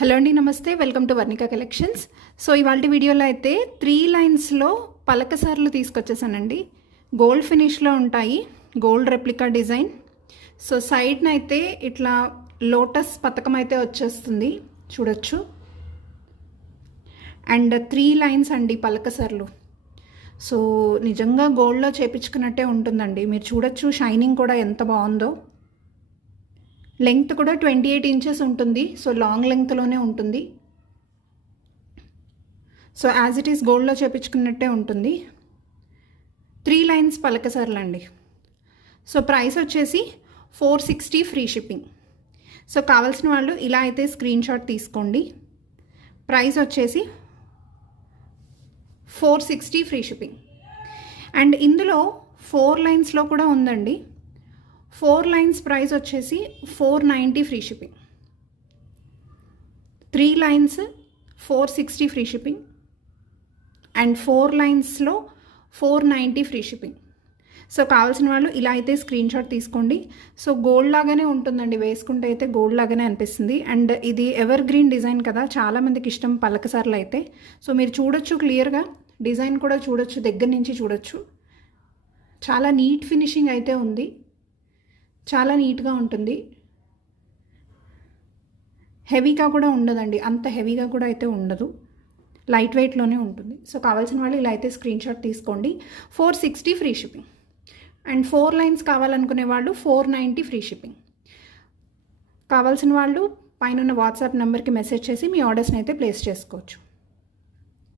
Hello అండి నమస్తే. Welcome to Varnika collections. So ఇవాళ వీడియోలో అయితే త్రీ లైన్స్లో పలకసార్లు తీసుకొచ్చేసానండి. గోల్డ్ ఫినిష్లో ఉంటాయి. Gold replica design. సో సైడ్న అయితే ఇట్లా లోటస్ పథకం అయితే వచ్చేస్తుంది. చూడొచ్చు. అండ్ త్రీ లైన్స్ అండి పలకసార్లు సో నిజంగా గోల్డ్లో చేపించుకున్నట్టే ఉంటుందండి. మీరు చూడొచ్చు షైనింగ్ కూడా ఎంత బాగుందో. లెంగ్త్ కూడా ట్వంటీ ఎయిట్ ఇంచెస్ ఉంటుంది. సో లాంగ్ లెంగ్త్లోనే ఉంటుంది. సో యాజ్ ఇట్ ఈస్ గోల్డ్లో చేపించుకున్నట్టే ఉంటుంది. త్రీ లైన్స్ పలకసర్లండి. సో ప్రైస్ వచ్చేసి four sixty free shipping. So కావాల్సిన వాళ్ళు ఇలా అయితే స్క్రీన్ షాట్ తీసుకోండి. ప్రైస్ వచ్చేసి four sixty free shipping. And ఇందులో ఫోర్ లైన్స్లో కూడా ఉందండి. ఫోర్ లైన్స్ ప్రైస్ వచ్చేసి four ninety free shipping. Three lines four sixty free shipping. And four లైన్స్లో four ninety free shipping. So కావాల్సిన వాళ్ళు ఇలా అయితే స్క్రీన్ షాట్ తీసుకోండి. సో గోల్డ్ లాగానే ఉంటుందండి. వేసుకుంటే అయితే గోల్డ్ లాగానే అనిపిస్తుంది. అండ్ ఇది ఎవర్ గ్రీన్ డిజైన్ కదా చాలామందికి ఇష్టం పలకసార్లు అయితే. సో మీరు చూడొచ్చు క్లియర్గా. డిజైన్ కూడా చూడొచ్చు దగ్గర నుంచి చూడొచ్చు. చాలా నీట్ ఫినిషింగ్ అయితే ఉంది. చాలా నీట్గా ఉంటుంది. హెవీగా కూడా ఉండదండి. అంత హెవీగా కూడా అయితే ఉండదు. లైట్ వెయిట్లోనే ఉంటుంది. సో కావాల్సిన వాళ్ళు ఇలా అయితే స్క్రీన్ షాట్ తీసుకోండి. Four sixty free shipping. And four lines కావాలనుకునే వాళ్ళు ఫోర్ నైంటీ ఫ్రీ షిప్పింగ్. కావాల్సిన వాళ్ళు పైన ఉన్న వాట్సాప్ నెంబర్కి మెసేజ్ చేసి మీ ఆర్డర్స్ని అయితే ప్లేస్ చేసుకోవచ్చు.